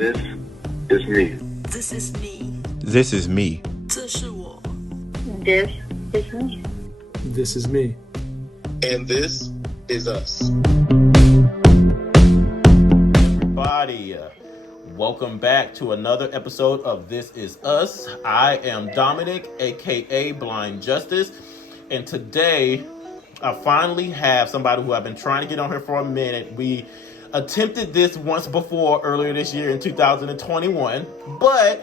This is me. This is me. This is me. 这是我。 This is me. This is me. And this is us. Everybody, welcome back to another episode of This Is Us. I am Dominic, aka Blind Justice, and today I finally have somebody who I've been trying to get on here for a minute. We attempted this once before earlier this year in 2021, but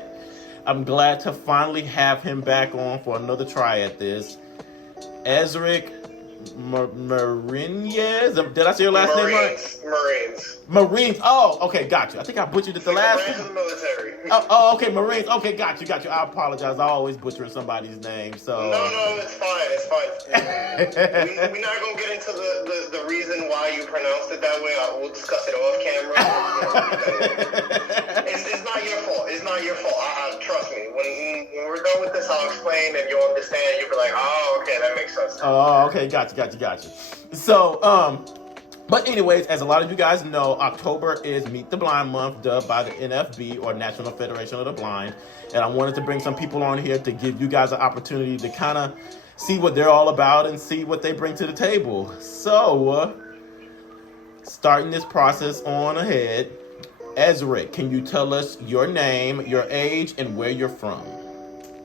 I'm glad to finally have him back on for another try at this. Ezrick Marines. Did I say your last name right? Marines. Oh, okay, got you. I think I butchered it the last time. The military. Oh, okay, Marines. Okay, got you. I apologize. I always butcher somebody's name. So No, it's fine. We're not gonna get into the reason why you pronounced it that way. We'll discuss it off camera. It's not your fault. It's not your fault. Trust me. When we're done with this, I'll explain, and you'll understand. You'll be like, oh, okay, that makes sense. Oh, okay, got you. So, but anyways, as a lot of you guys know, October is Meet the Blind Month, dubbed by the NFB, or National Federation of the Blind. And I wanted to bring some people on here to give you guys an opportunity to kind of see what they're all about and see what they bring to the table. So, starting this process on ahead, Ezrick, can you tell us your name, your age, and where you're from?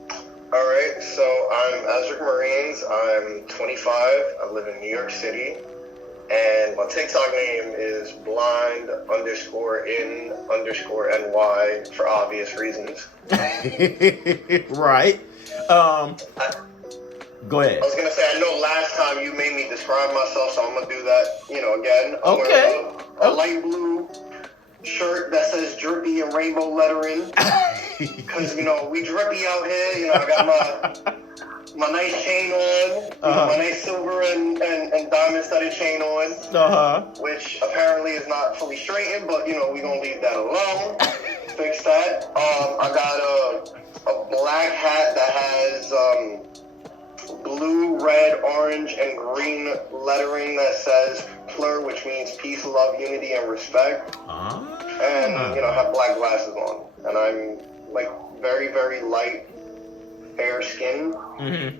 All right, so I'm Ezrick Marines. I'm 25. I live in New York City. And my TikTok name is blind_in_NY for obvious reasons. Right. Go ahead. I was going to say, I know last time you made me describe myself, so I'm going to do that, again. I'm wearing a light blue shirt that says drippy and rainbow lettering. Because, we drippy out here. I got my nice chain on, my nice silver and diamond studded chain on, which apparently is not fully straightened, but we're gonna leave that alone. Fix that. I got a black hat that has blue, red, orange, and green lettering that says PLUR, which means peace, love, unity, and respect. And I have black glasses on, and I'm like very, very light fair skin. Mm-hmm.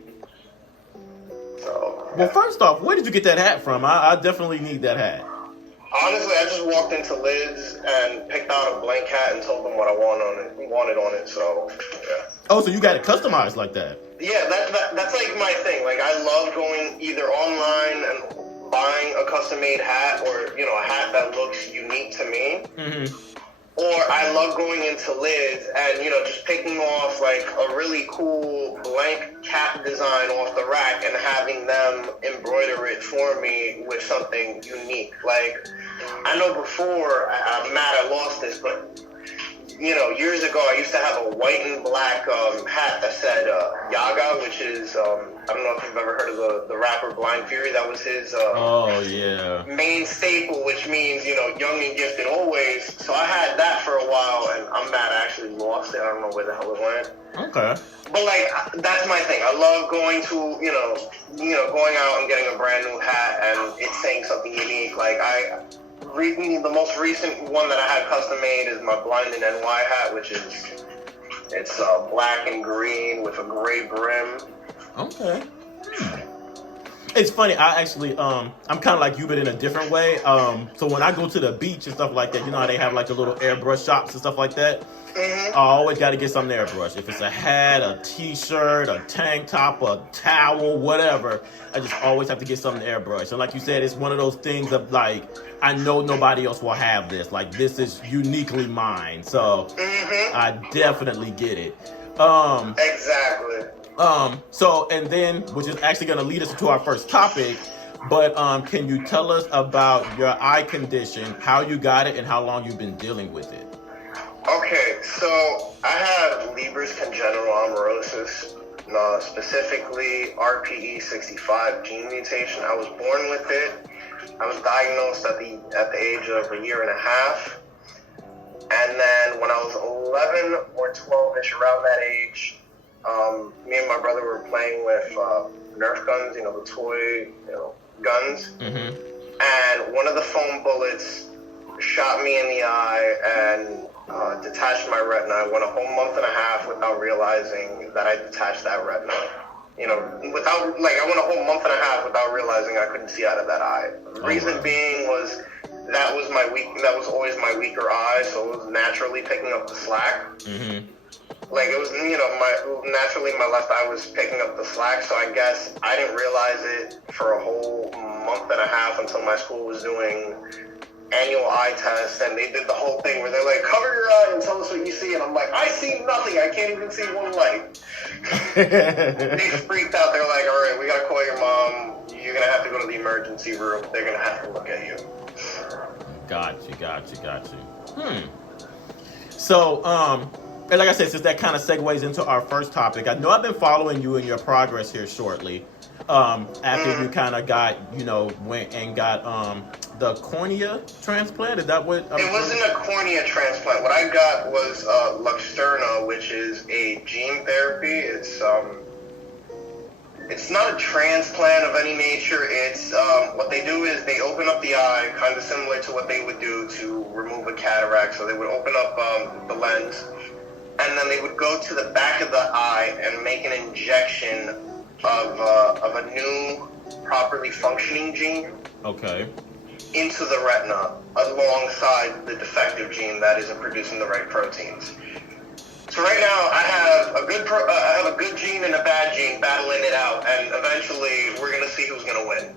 So, well, first off, where did you get that hat from? I definitely need that hat. Honestly, I just walked into Lids and picked out a blank hat and told them what I wanted on it. So, yeah. Oh, so you got it customized like that? Yeah, that's like my thing. Like, I love going either online and buying a custom-made hat, or a hat that looks unique to me. Mm-hmm. Or I love going into Lids and, just picking off like a really cool blank cap design off the rack and having them embroider it for me with something unique. Like, I know before, I'm mad I lost this, but, years ago I used to have a white and black hat that said Yaga, which is, I don't know if you've ever heard of the rapper Blind Fury. That was his main staple, which means, young and gifted always. So I had that for a while, and I'm mad I actually lost it. I don't know where the hell it went. Okay. But, like, that's my thing. I love going to, going out and getting a brand new hat, and it's saying something unique. Like, the most recent one that I had custom made is my Blind in NY hat, which is, it's black and green with a gray brim. Okay. It's funny. I actually, I'm kind of like you, but in a different way. So when I go to the beach and stuff like that, how they have like the little airbrush shops and stuff like that. Mm-hmm. I always got to get something airbrush. If it's a hat, a t-shirt, a tank top, a towel, whatever, I just always have to get something airbrush. And like you said, it's one of those things of like, I know nobody else will have this. Like, this is uniquely mine. So I definitely get it. Exactly. So, and then, which is actually going to lead us to our first topic, but can you tell us about your eye condition, how you got it, and how long you've been dealing with it? Okay, so I have Leber's congenital amaurosis, specifically RPE65 gene mutation. I was born with it. I was diagnosed at the age of a year and a half. And then when I was 11 or 12-ish, around that age, me and my brother were playing with Nerf guns, the toy, guns. Mm-hmm. And one of the foam bullets shot me in the eye and detached my retina. I went a whole month and a half without realizing that I detached that retina. You know, I went a whole month and a half without realizing I couldn't see out of that eye. The reason being was that was always my weaker eye, so it was naturally picking up the slack. Mm-hmm. Like, it was, naturally my left eye was picking up the slack, so I guess I didn't realize it for a whole month and a half until my school was doing annual eye tests, and they did the whole thing where they're like, cover your eye and tell us what you see, and I'm like, I see nothing, I can't even see one light. They freaked out. They're like, all right, we gotta call your mom, you're gonna have to go to the emergency room, they're gonna have to look at you. Got you. So, and like I said, since that kind of segues into our first topic, I know I've been following you in your progress here shortly. After you kind of got, went and got the cornea transplant. Is that what? It wasn't a cornea transplant. What I got was Luxturna, which is a gene therapy. It's not a transplant of any nature. It's what they do is they open up the eye, kind of similar to what they would do to remove a cataract. So they would open up the lens, and then they would go to the back of the eye and make an injection of a new, properly functioning gene. Okay. Into the retina, alongside the defective gene that isn't producing the right proteins. So right now, I have a good gene and a bad gene battling it out, and eventually we're gonna see who's gonna win.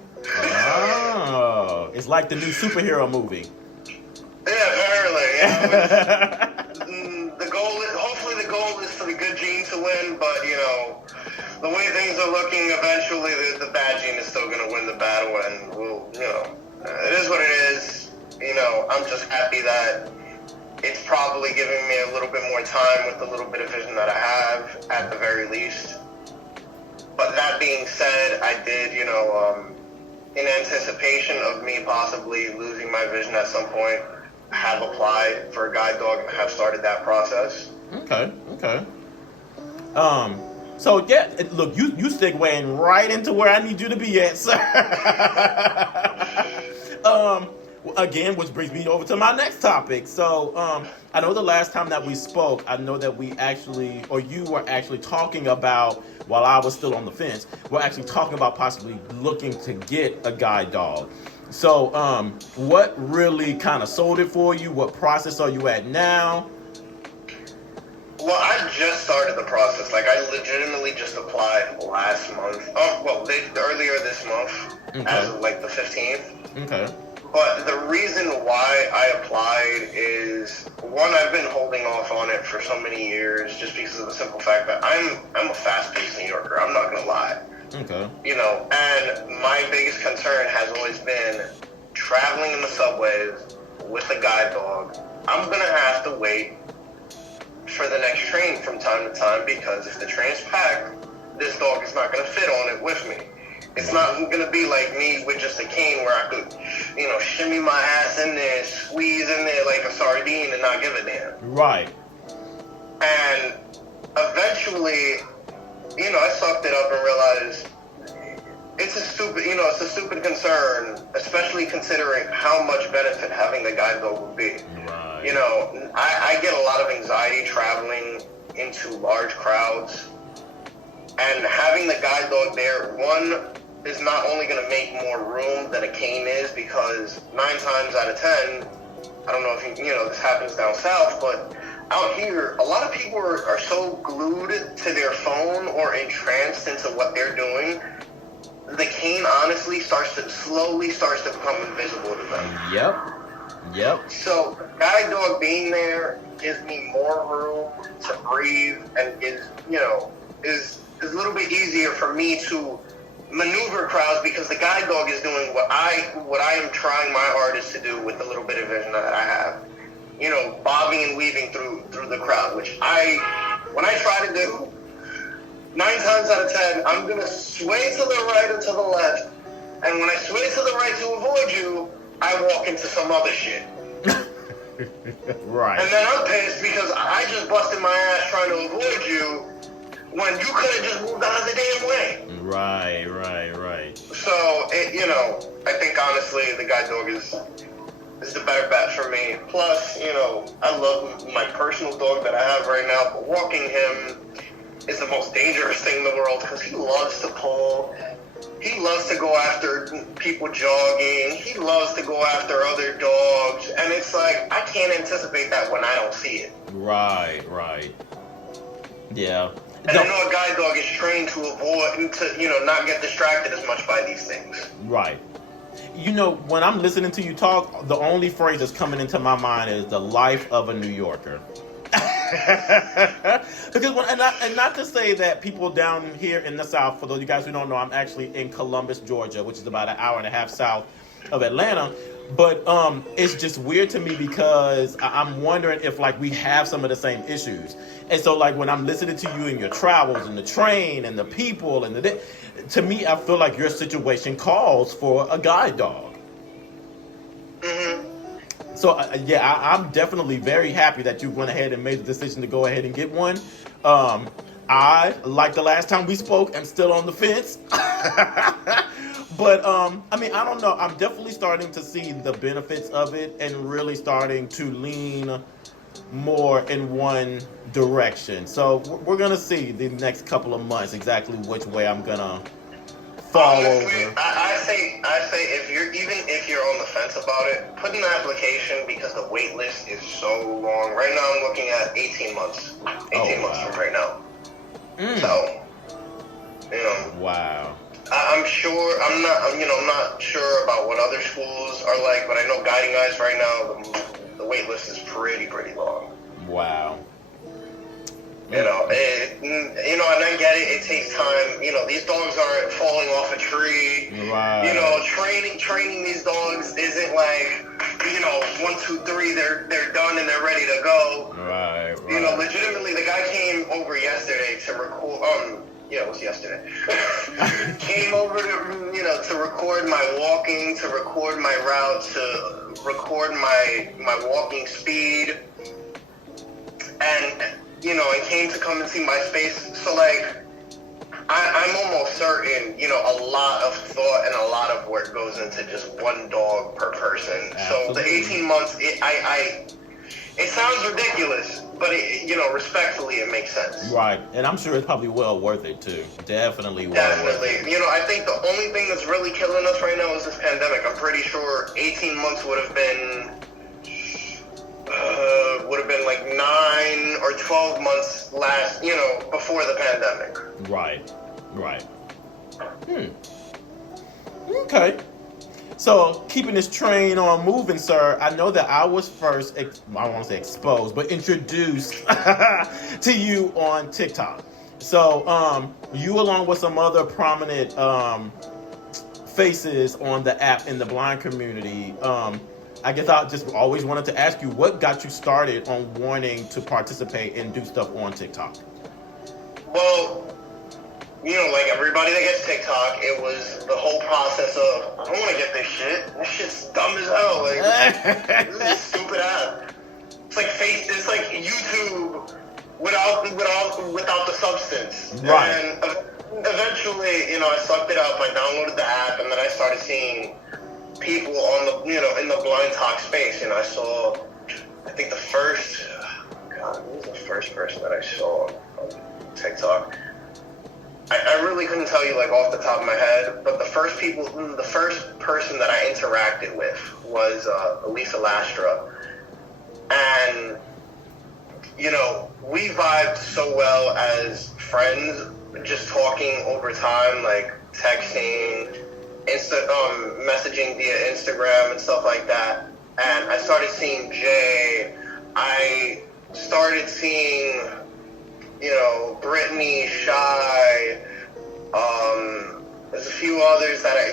Oh, it's like the new superhero movie. Yeah, apparently. Hopefully the goal is for the good gene to win, but the way things are looking, eventually the bad gene is still gonna win the battle, and it is what it is. I'm just happy that it's probably giving me a little bit more time with the little bit of vision that I have, at the very least. But that being said, I did, in anticipation of me possibly losing my vision at some point, have applied for a guide dog and have started that process. Okay. So yeah, look, you segueing right into where I need you to be at, sir. Again, which brings me over to my next topic. So, I know the last time that we spoke, I know that you were actually talking about, while I was still on the fence, we're actually talking about possibly looking to get a guide dog. So, what really kind of sold it for you? What process are you at now? Well, I just started the process. Like, I legitimately just applied last month. Earlier this month, as of like the 15th. Okay. But the reason why I applied is, one, I've been holding off on it for so many years just because of the simple fact that I'm a fast-paced New Yorker. I'm not gonna lie. Okay. And my biggest concern has always been traveling in the subways with a guide dog. I'm gonna have to wait for the next train from time to time, because if the train's packed, this dog is not gonna fit on it with me. It's not gonna be like me with just a cane where I could, shimmy my ass in there, squeeze in there like a sardine and not give a damn. Right. And eventually, I sucked it up and realized it's a stupid concern, especially considering how much benefit having a guide dog would be. Right. I get a lot of anxiety traveling into large crowds, and having the guide dog there, one, is not only going to make more room than a cane is, because 9 times out of 10, I don't know if this happens down south, but out here, a lot of people are so glued to their phone or entranced into what they're doing, the cane honestly slowly starts to become invisible to them. Yep. So guide dog being there gives me more room to breathe, and is a little bit easier for me to maneuver crowds, because the guide dog is doing what I am trying my hardest to do with the little bit of vision that I have. Bobbing and weaving through the crowd, which when I try to do, 9 times out of 10, I'm gonna sway to the right or to the left, and when I sway to the right to avoid you, I walk into some other shit. Right. And then I'm pissed because I just busted my ass trying to avoid you when you could have just moved out of the damn way. Right. So, I think honestly the guide dog is is the better bet for me. Plus, I love my personal dog that I have right now, but walking him is the most dangerous thing in the world because he loves to pull. He loves to go after people jogging. He loves to go after other dogs. And it's like, I can't anticipate that when I don't see it. Right. Yeah. And I know a guide dog is trained to avoid, not get distracted as much by these things. Right. When I'm listening to you talk, the only phrase that's coming into my mind is the life of a New Yorker. Because and not to say that people down here in the South, for those of you guys who don't know, I'm actually in Columbus, Georgia, which is about an hour and a half south of Atlanta. But it's just weird to me because I'm wondering if we have some of the same issues. And so when I'm listening to you in your travels and the train and the people and to me, I feel like your situation calls for a guide dog. Mm-hmm. So, I'm definitely very happy that you went ahead and made the decision to go ahead and get one. I, like the last time we spoke, am still on the fence. But, I don't know. I'm definitely starting to see the benefits of it and really starting to lean more in one direction. So, we're going to see the next couple of months exactly which way I'm going to fall over. I say if you're on the fence about it, put in the application because the wait list is so long. Right now I'm looking at 18 months. 18 months from right now. So, Wow. I'm not sure about what other schools are like, but I know guiding guys right now, the wait list is pretty long. Wow. And I get it. It takes time. These dogs aren't falling off a tree. Right. Training these dogs isn't like, 1, 2, 3, they're done and they're ready to go. Right. Legitimately, the guy came over yesterday to record. It was yesterday. Came over to record my walking, to record my route, to record my walking speed, and and came to come and see my space. So I'm almost certain, a lot of thought and a lot of work goes into just one dog per person. Absolutely. So the 18 months, it sounds ridiculous, but respectfully, it makes sense. Right, and I'm sure it's probably well worth it too. Definitely worth it. I think the only thing that's really killing us right now is this pandemic. I'm pretty sure 18 months would have been like 9 or 12 months last, before the pandemic. Right. Okay. So, keeping this train on moving, sir, I know that I was first, I don't want to say exposed, but introduced to you on TikTok. So, you along with some other prominent faces on the app in the blind community, I guess I just always wanted to ask you, what got you started on wanting to participate and do stuff on TikTok? Well, like everybody that gets TikTok, it was the whole process of, I don't want to get this shit. This shit's dumb as hell. This is a stupid app. It's like YouTube without the substance. Right. And eventually, I sucked it up. I downloaded the app, and then I started seeing people on the, in the blind talk space. I saw, I think who was the first person that I saw on TikTok? I really couldn't tell you off the top of my head, but the first person that I interacted with was Elisa Lastra. And, we vibed so well as friends, just talking over time, texting, messaging via Instagram and stuff like that. And I started seeing Jay. I started seeing, Brittany, Shy. There's a few others that I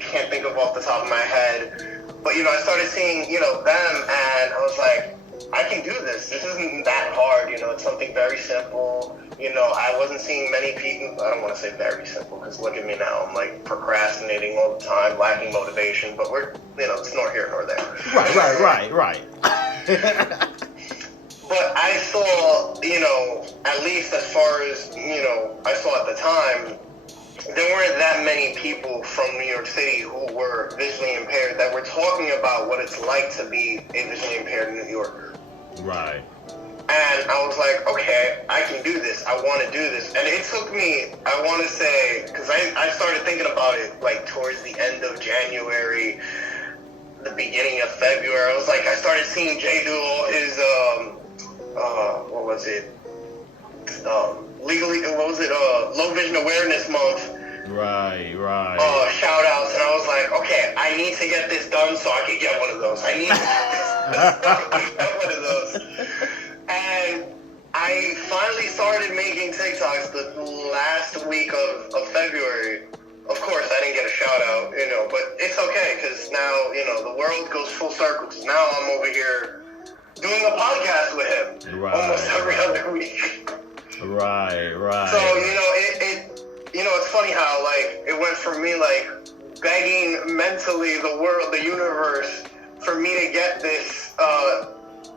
can't think of off the top of my head. But, I started seeing, them, and I was like, I can do this. This isn't that hard, it's something very simple. I wasn't seeing many people. I don't want to say very simple, because look at me now. I'm procrastinating all the time, lacking motivation, but we're, it's nor here nor there. Right. But I saw, at least as far as, I saw at the time, there weren't that many people from New York City who were visually impaired that were talking about what it's like to be a visually impaired New Yorker. Right. And I was like, okay, I can do this. I want to do this. And it took me, I want to say, because I started thinking about it like towards the end of January, the beginning of February. I was like, I started seeing Jay do all his, what was it? Low Vision Awareness Month. Right. Shout outs. And I was like, okay, I need to get this done so I can get one of those. I need to get one of those. And I finally started making TikToks the last week of February. Of course, I didn't get a shout out, but it's okay because now, the world goes full circle. Because now I'm over here doing a podcast with him almost every other week. Right. So, it's funny how, like, it went from me, like, begging mentally the world, the universe, for me to get this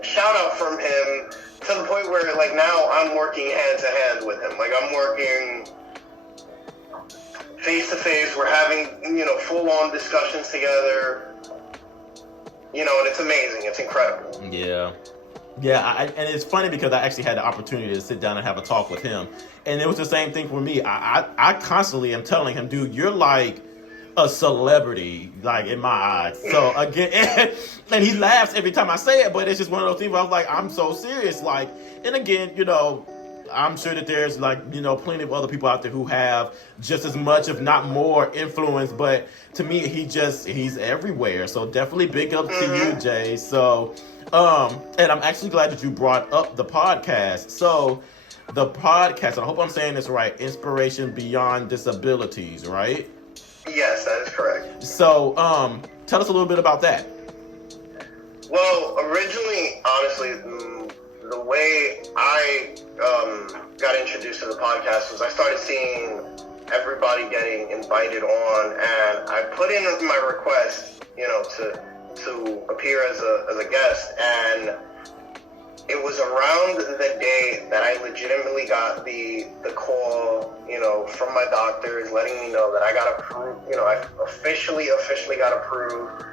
shout out from him to the point where, like, now I'm working hand to hand with him. Like, I'm working face to face. We're having, full on discussions together. And it's amazing. It's incredible. Yeah. And it's funny because I actually had the opportunity to sit down and have a talk with him, and it was the same thing for me. I constantly am telling him, dude, you're like a celebrity, like, in my eyes. So again, and he laughs every time I say it, but it's just one of those things where I was like, I'm so serious. Like, and again, I'm sure that there's, like, plenty of other people out there who have just as much, if not more, influence. But to me, he's everywhere. So definitely big up to you, Jay. So, and I'm actually glad that you brought up the podcast. So the podcast, and I hope I'm saying this right, Inspiration Beyond Disabilities, right? Yes, that is correct. So, tell us a little bit about that. Well, originally, honestly, the way I got introduced to the podcast was I started seeing everybody getting invited on, and I put in my request, to appear as a guest, and it was around the day that I legitimately got the call, from my doctors letting me know that I got approved, I officially got approved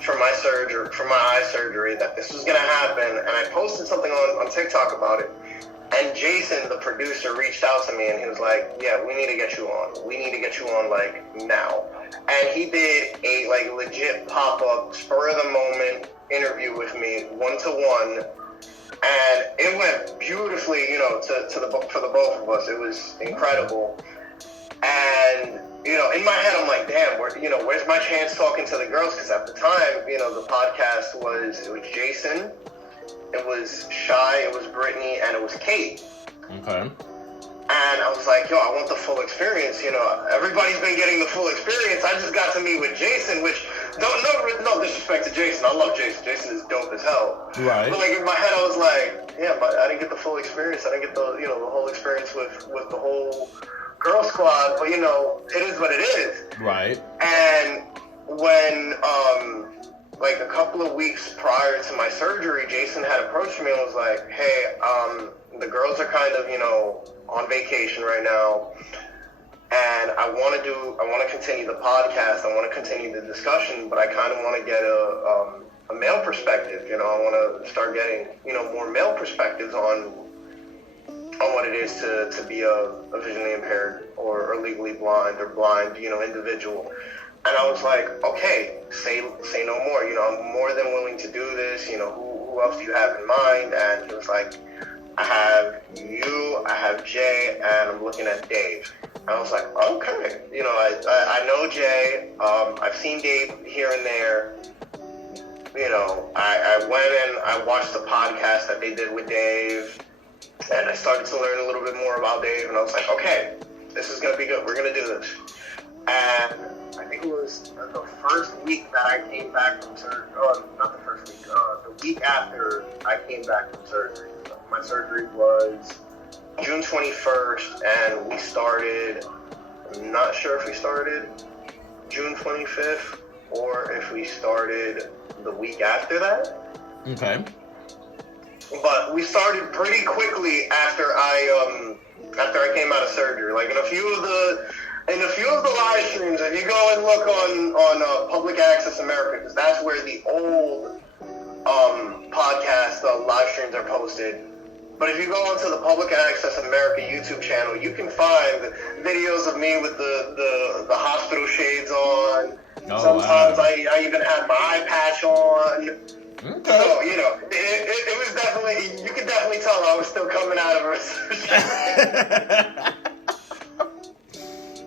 for my surgery, for my eye surgery, that this was going to happen. And I posted something on TikTok about it. And Jason, the producer, reached out to me and he was like, yeah, we need to get you on. We need to get you on, like, now. And he did a, like, legit pop-up, spur-of-the-moment interview with me, one-to-one. And it went beautifully, for the both of us. It was incredible. And, in my head, I'm like, damn, where's my chance talking to the girls? Because at the time, the podcast it was Jason, it was Shy, it was Brittany, and it was Kate. Okay. And I was like, yo, I want the full experience. Everybody's been getting the full experience. I just got to meet with Jason, which, no disrespect to Jason. I love Jason. Jason is dope as hell. Right. But, like, in my head, I was like, yeah, but I didn't get the full experience. I didn't get the, the whole experience with the whole girl squad. But, it is what it is. Right. And when, like, a couple of weeks prior to my surgery, Jason had approached me and was like, hey, the girls are kind of, on vacation right now, and I want to continue the podcast. I want to continue the discussion, but I kind of want to get a male perspective. I want to start getting, more male perspectives on what it is to be a visually impaired or legally blind or blind, individual. And I was like, okay, say no more. I'm more than willing to do this. Who else do you have in mind? And he was like, I have you, I have Jay, and I'm looking at Dave. And I was like, okay. I know Jay. I've seen Dave here and there. I went and I watched the podcast that they did with Dave, and I started to learn a little bit more about Dave, and I was like, okay, this is going to be good. We're going to do this. And I think it was the first week that I came back from surgery. Oh, not the first week. The week after I came back from surgery. My surgery was June 21st, and we started, I'm not sure if we started June 25th or if we started the week after that. Okay. But we started pretty quickly after I came out of surgery. Like, in a few of in a few of the live streams, if you go and look on Public Access America, because that's where the old podcast live streams are posted. But if you go onto the Public Access America YouTube channel, you can find videos of me with the hospital shades on. Oh, sometimes wow. I even had my eye patch on. Okay. So, you know, it was definitely, you could definitely tell I was still coming out of it.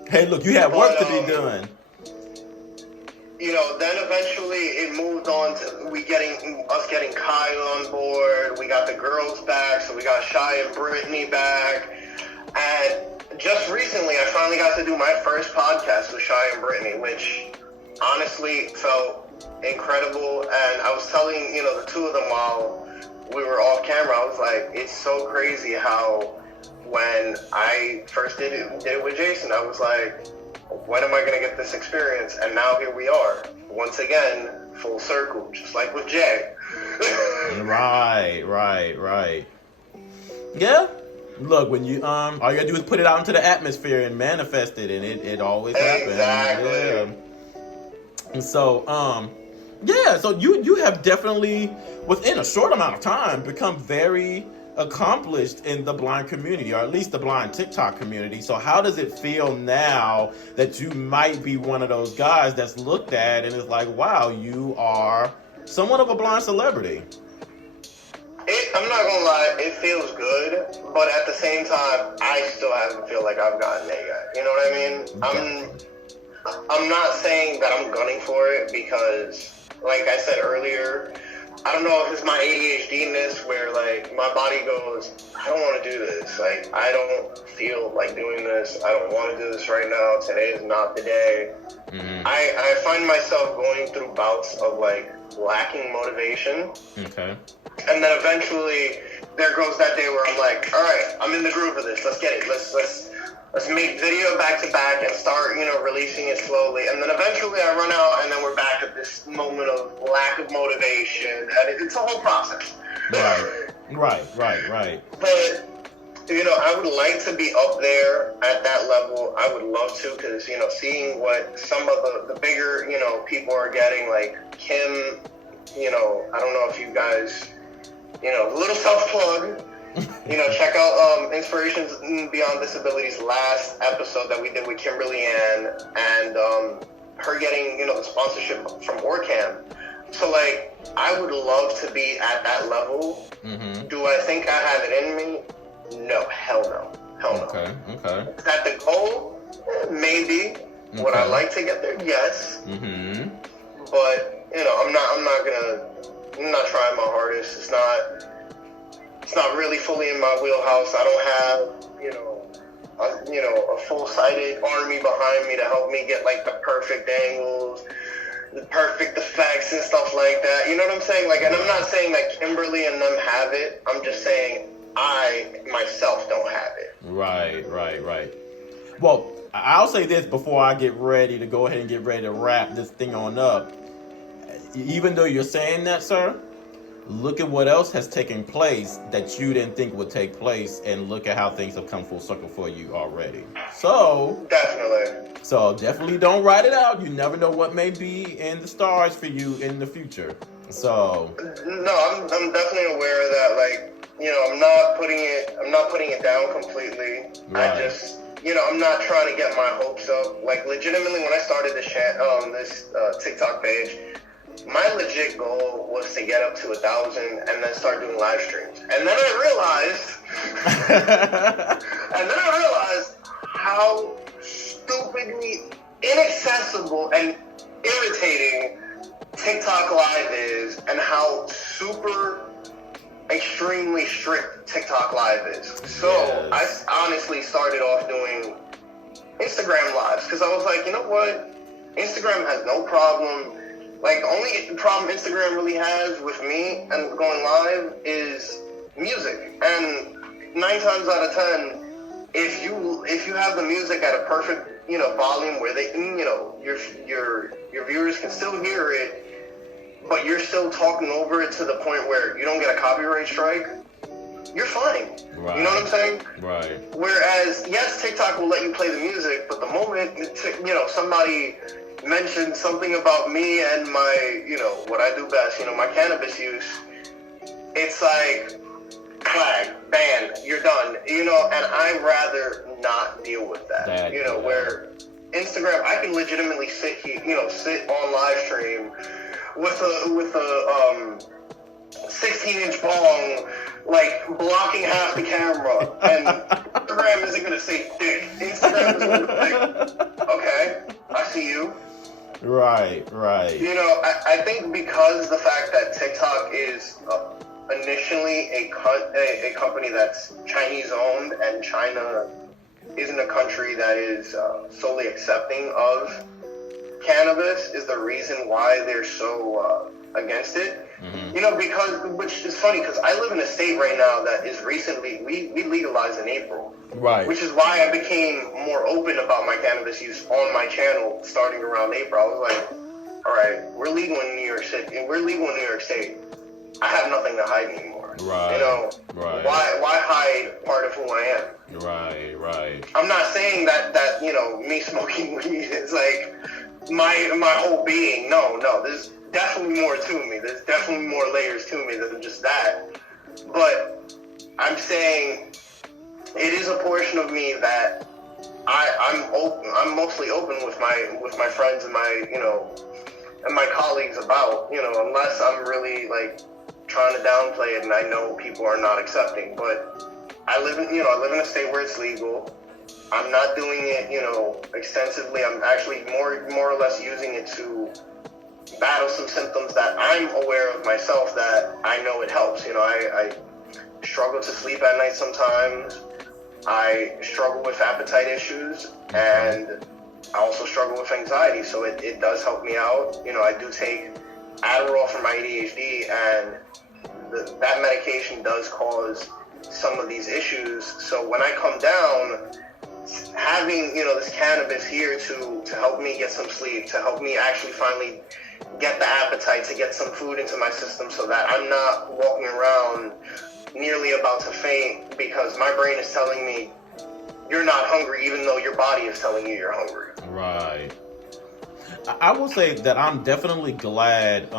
Hey, look, you had work to be done. You know, then eventually it moved on to us getting Kai on board. We got the girls back, so we got Shy and Brittany back. And just recently, I finally got to do my first podcast with Shy and Brittany, which honestly felt incredible. And I was telling, you know, the two of them while we were off camera, I was like, it's so crazy how when I first did it with Jason, I was like, when am I going to get this experience? And now here we are, once again, full circle, just like with Jay. Right. Yeah. Look, when you all you gotta do is put it out into the atmosphere and manifest it, and it always happens. Exactly. Yeah. And so so you have definitely within a short amount of time become very accomplished in the blind community, or at least the blind TikTok community. So how does it feel now that you might be one of those guys that's looked at and is like, wow, you are somewhat of a blind celebrity? I'm not gonna lie, it feels good, but at the same time, I still haven't feel like I've gotten it yet. You know what I mean? I'm not saying that I'm gunning for it because, like I said earlier, I don't know if it's my ADHD-ness where, like, my body goes, I don't want to do this. Like, I don't feel like doing this. I don't want to do this right now. Today is not the day. Mm-hmm. I find myself going through bouts of, like, lacking motivation. Okay. And then eventually there goes that day where I'm like, all right, I'm in the groove of this. Let's get it. Let's make video back to back and start, you know, releasing it slowly. And then eventually I run out, and then we're back at this moment of lack of motivation. And it's a whole process. Right. But, you know, I would like to be up there at that level. I would love to, because, you know, seeing what some of the bigger, you know, people are getting, like Kim, you know, I don't know if you guys, you know, a little self-plug. You know, check out Inspirations Beyond Disability's last episode that we did with Kimberly Ann, and her getting, you know, the sponsorship from Orcam. So, like, I would love to be at that level. Mm-hmm. Do I think I have it in me? No, hell no. Okay. Is that the goal? Maybe. Okay. Would I like to get there? Yes. Mm-hmm. But, you know, I'm not trying my hardest. It's not really fully in my wheelhouse. I don't have, a full-sided army behind me to help me get, like, the perfect angles, the perfect effects and stuff like that. You know what I'm saying? Like, and I'm not saying that Kimberly and them have it. I'm just saying I, myself, don't have it. Right. Well, I'll say this before I get ready to go ahead and get ready to wrap this thing on up. Even though you're saying that, sir, look at what else has taken place that you didn't think would take place, and look at how things have come full circle for you already. So definitely don't write it out. You never know what may be in the stars for you in the future. So no, I'm definitely aware of that. Like, you know, I'm not putting it down completely. Right. I just, you know, I'm not trying to get my hopes up. Like, legitimately, when I started this TikTok page, my legit goal was to get up to 1,000 and then start doing live streams. And then I realized how stupidly inaccessible and irritating TikTok Live is, and how super extremely strict TikTok Live is. So yes. I honestly started off doing Instagram Lives because I was like, you know what? Instagram has no problem. Like, the only problem Instagram really has with me and going live is music. And 9 times out of 10, if you have the music at a perfect, you know, volume where they, you know, your viewers can still hear it, but you're still talking over it to the point where you don't get a copyright strike, you're fine. Right. You know what I'm saying? Right. Whereas, yes, TikTok will let you play the music, but the moment, somebody mentions something about me and my, what I do best, my cannabis use, it's like, flag, ban, you're done, and I'd rather not deal with that, where Instagram, I can legitimately sit on live stream with a 16-inch bong, like blocking half the camera, and Instagram isn't gonna say dick. Instagram is gonna be like, okay, I see you. Right. I think because the fact that TikTok is initially a company that's Chinese owned, and China isn't a country that is solely accepting of cannabis, is the reason why they're so against it. Which is funny, because I live in a state right now that is recently, we legalized in April. Right. Which is why I became more open about my cannabis use on my channel starting around April. I was like, all right, we're legal in New York City. I have nothing to hide anymore. Right. Why hide part of who I am? Right. I'm not saying that me smoking weed is like my whole being. No, there's definitely more to me. There's definitely more layers to me than just that. But I'm saying it is a portion of me that I'm open. I'm mostly open with my friends and my colleagues about, unless I'm really like trying to downplay it and I know people are not accepting. But I live in a state where it's legal. I'm not doing it, extensively. I'm actually more or less using it to battle some symptoms that I'm aware of myself that I know it helps. I struggle to sleep at night sometimes. I struggle with appetite issues, and I also struggle with anxiety, so it does help me out. I do take Adderall for my ADHD, and that medication does cause some of these issues. So when I come down, having, this cannabis here to help me get some sleep, to help me actually finally get the appetite, to get some food into my system so that I'm not walking around nearly about to faint because my brain is telling me you're not hungry, even though your body is telling you you're hungry. Right. I will say that I'm definitely glad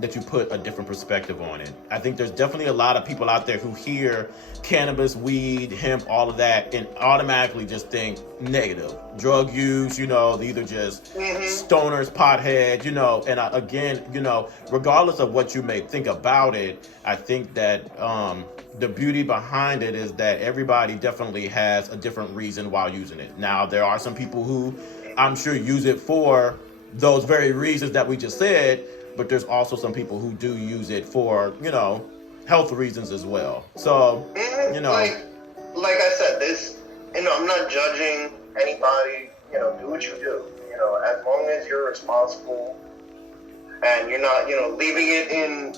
that you put a different perspective on it. I think there's definitely a lot of people out there who hear cannabis, weed, hemp, all of that, and automatically just think negative. Drug use, they're either just stoners, potheads, and again, regardless of what you may think about it, I think that the beauty behind it is that everybody definitely has a different reason while using it. Now, there are some people who I'm sure use it for those very reasons that we just said, but there's also some people who do use it for, health reasons as well. So, like I said, this, I'm not judging anybody, do what you do. As long as you're responsible and you're not, leaving it in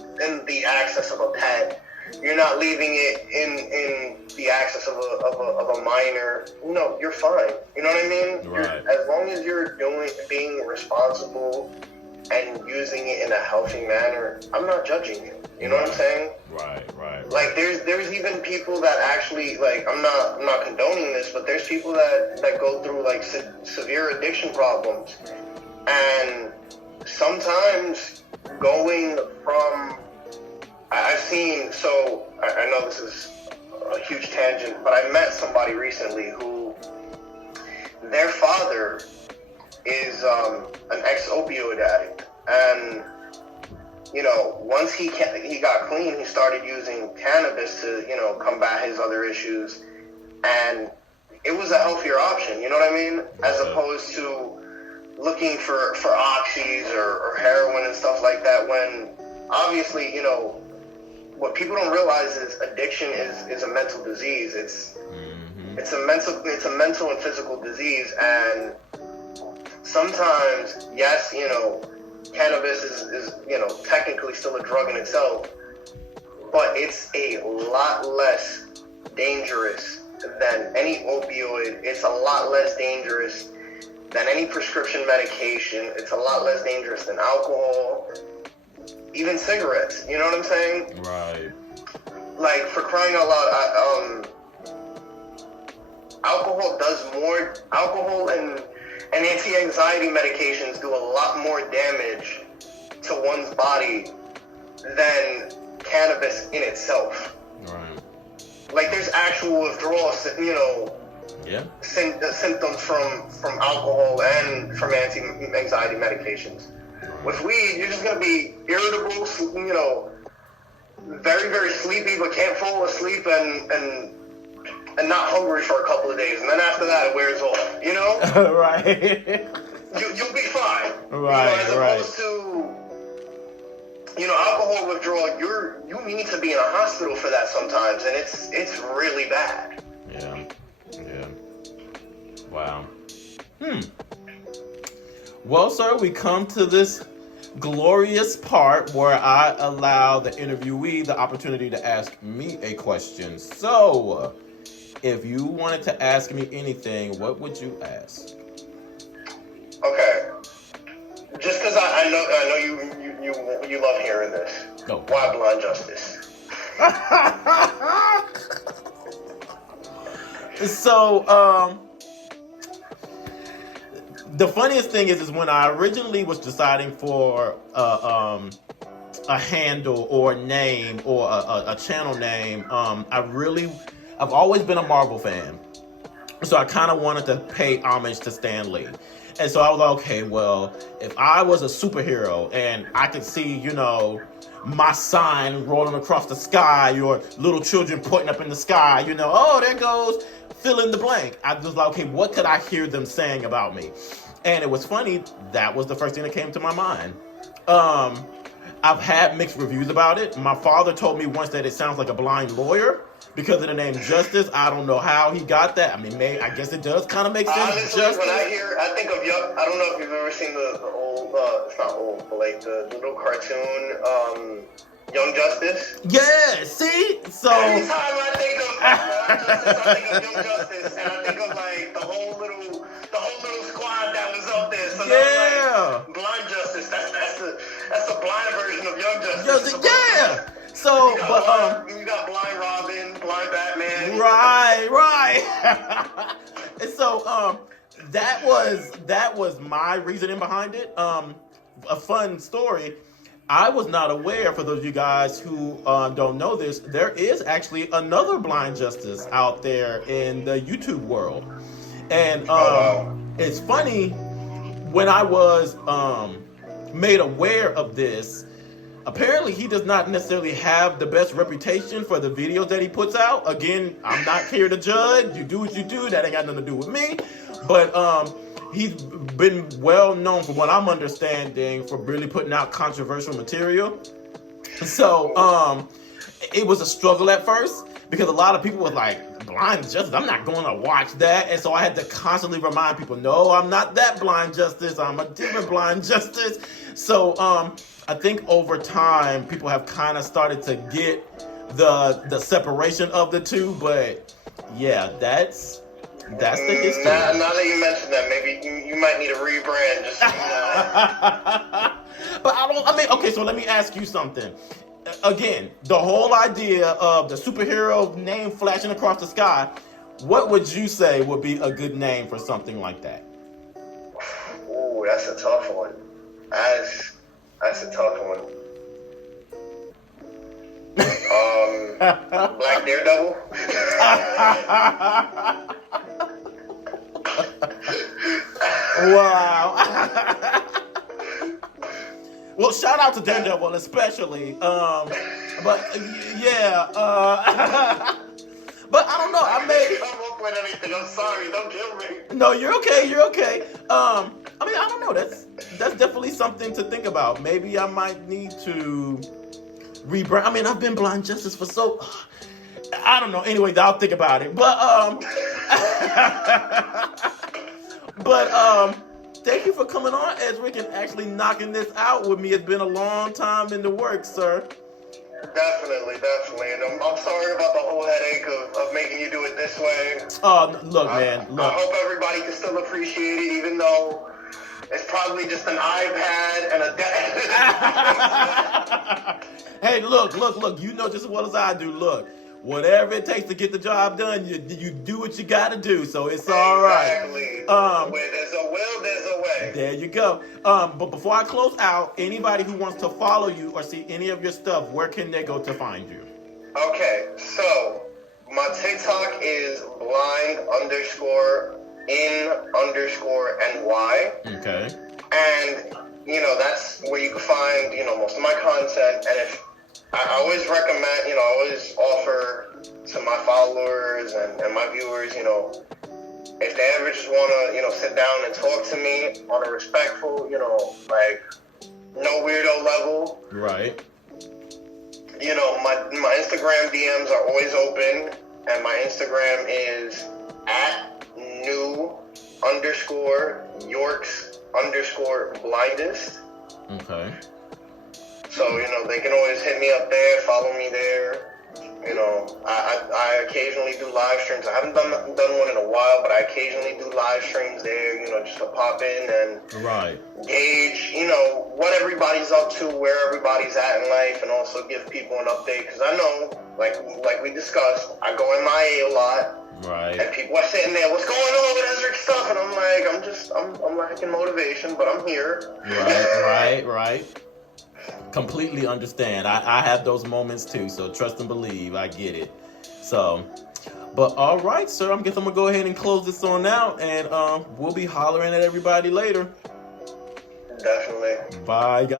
the access of a pet, you're not leaving it in the access of a minor, you're fine. You know what I mean? Right. As long as you're being responsible and using it in a healthy manner, I'm not judging you. You know what I'm saying? Right. Like there's even people that actually, like, I'm not condoning this, but there's people that go through like severe addiction problems, and sometimes going from, I've seen, so I know this is a huge tangent, but I met somebody recently who their father is an ex-opioid addict, and once he got clean, he started using cannabis to combat his other issues, and it was a healthier option. You know what I mean? As opposed to looking for oxys or heroin and stuff like that. When obviously, what people don't realize is addiction is a mental disease. It's a mental and physical disease, and sometimes, yes, cannabis is technically still a drug in itself, but it's a lot less dangerous than any opioid. It's a lot less dangerous than any prescription medication. It's a lot less dangerous than alcohol, even cigarettes. You know what I'm saying? Right. like, for crying out loud, alcohol and anti-anxiety medications do a lot more damage to one's body than cannabis in itself. Right. Like, there's actual withdrawal, Yeah. symptoms from alcohol and from anti-anxiety medications. With weed, you're just gonna be irritable, very, very sleepy, but can't fall asleep, and not hungry for a couple of days, and then after that it wears off. Right. You'll be fine. Right. As opposed to alcohol withdrawal, you need to be in a hospital for that sometimes, and it's really bad. Yeah. Wow. Well, sir, we come to this glorious part where I allow the interviewee the opportunity to ask me a question. So, if you wanted to ask me anything, what would you ask? Okay. Just because I know you love hearing this. No. Why blind justice? So, the funniest thing is when I originally was deciding for a handle or a name or a channel name, I've always been a Marvel fan. So I kind of wanted to pay homage to Stan Lee. And so I was like, okay, well, if I was a superhero and I could see, my sign rolling across the sky or little children pointing up in the sky, oh, there goes fill in the blank. I was like, okay, what could I hear them saying about me? And it was funny, that was the first thing that came to my mind. I've had mixed reviews about it. My father told me once that it sounds like a blind lawyer because of the name Justice. I don't know how he got that. I mean, I guess it does kind of make sense. Honestly, Justice. when I think of I don't know if you've ever seen the old, it's not old, but like the little cartoon, Young Justice. Yeah, see? So every time I think of Justice, I think of Young Justice, and I think of like the whole little squad that was up there. So yeah, like, blind Justice. That's the blind version of Young Justice. Yeah. So, you got blind Robin, blind Batman. Right. And so, that was my reasoning behind it. A fun story. I was not aware, for those of you guys who don't know this, there is actually another blind justice out there in the YouTube world. And it's funny, when I was made aware of this, apparently he does not necessarily have the best reputation for the videos that he puts out. Again, I'm not here to judge. You do what you do. That ain't got nothing to do with me. But he's been well known, from what I'm understanding, for really putting out controversial material. So it was a struggle at first because a lot of people were like, blind justice, I'm not going to watch that. And so I had to constantly remind people, no, I'm not that blind justice. I'm a different blind justice. So I think over time, people have kind of started to get the separation of the two. But yeah, that's the history. Now that you mentioned that, maybe you might need a rebrand. Just so you know. But okay, so let me ask you something. Again, the whole idea of the superhero name flashing across the sky, what would you say would be a good name for something like that? Ooh, that's a tough one. That's a tough one. Black Daredevil. Wow. Well, shout out to Daredevil especially. But yeah. But I don't know. I may come up with anything. I'm sorry. Don't kill me. No, you're okay. You're okay. I don't know. That's definitely something to think about. Maybe I might need to rebrand. I've been blind justice for so. I don't know. Anyway, I'll think about it. But thank you for coming on, Ezrick, and actually knocking this out with me. It's been a long time in the works, sir. Definitely. And I'm sorry about the whole headache of making you do it this way. Look, man. Look. I hope everybody can still appreciate it, even though it's probably just an iPad and a Hey, look. You know just as well as I do. Look, whatever it takes to get the job done, you do what you got to do. So it's all right. Exactly. Where there's a will, there's a way. There you go. But before I close out, anybody who wants to follow you or see any of your stuff, where can they go to find you? Okay, so my TikTok is blind_in_NY. Okay. And, that's where you can find, most of my content. And if I always recommend, I always offer to my followers and my viewers, if they ever just want to, sit down and talk to me on a respectful, like, no weirdo level. Right. My Instagram DMs are always open, and my Instagram is @new_Yorks_blindest. Okay. So, they can always hit me up there, follow me there. I occasionally do live streams. I haven't done one in a while, but I occasionally do live streams there, just to pop in and gauge, what everybody's up to, where everybody's at in life, and also give people an update. Because I know, like we discussed, I go MIA a lot. Right. And people are sitting there, what's going on with Ezrick stuff? And I'm like, I'm lacking motivation, but I'm here. Right. Completely understand. I have those moments too, so trust and believe. I get it. So, but all right, sir, I guess I'm gonna go ahead and close this on out, and we'll be hollering at everybody later. Definitely. Bye, guys.